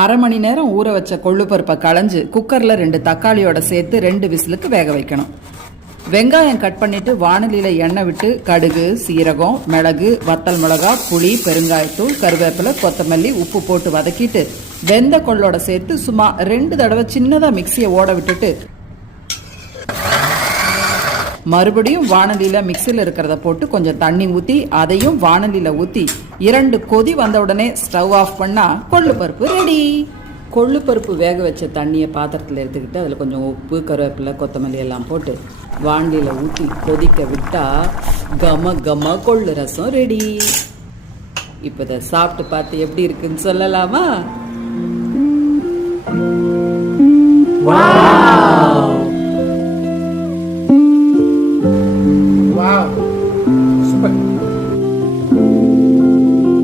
அரை மணி நேரம் ஊற வச்ச கொள்ளுப்பருப்பை களைஞ்சு குக்கர்ல 2 தக்காளியோட சேர்த்து 2 விசிலுக்கு வேக வைக்கணும். வெங்காயம் கட் பண்ணிட்டு வாணலியில எண்ணெய் விட்டு கடுகு, சீரகம், மிளகு, வத்தல் மிளகா, புளி, பெருங்காயத்தூள், கருவேப்பிலை, கொத்தமல்லி, உப்பு போட்டு வதக்கிட்டு வெந்த கொள்ளோட சேர்த்து சும்மா 2 தடவை சின்னதா மிக்சியை ஓட விட்டுட்டு மறுபடியும் வாணலியில மிக்சியில் இருக்கிறத போட்டு கொஞ்சம் தண்ணி ஊற்றி அதையும் வாணலியில ஊற்றி 2 கொதி வந்த உடனே ஸ்டவ் ஆஃப் பண்ணா கொள்ளுப்பருப்பு ரெடி. கொள்ளுப்பருப்பு வேக வச்ச தண்ணியை பாத்திரத்தில் எடுத்துக்கிட்டு அதில் கொஞ்சம் உப்பு, கருவேப்பிலை, கொத்தமல்லி எல்லாம் போட்டு வாணலியில ஊற்றி கொதிக்க விட்டா கம கம கொள்ளு ரசம் ரெடி. இப்போ இதை சாப்பிட்டு பார்த்து எப்படி இருக்குன்னு சொல்லலாமா?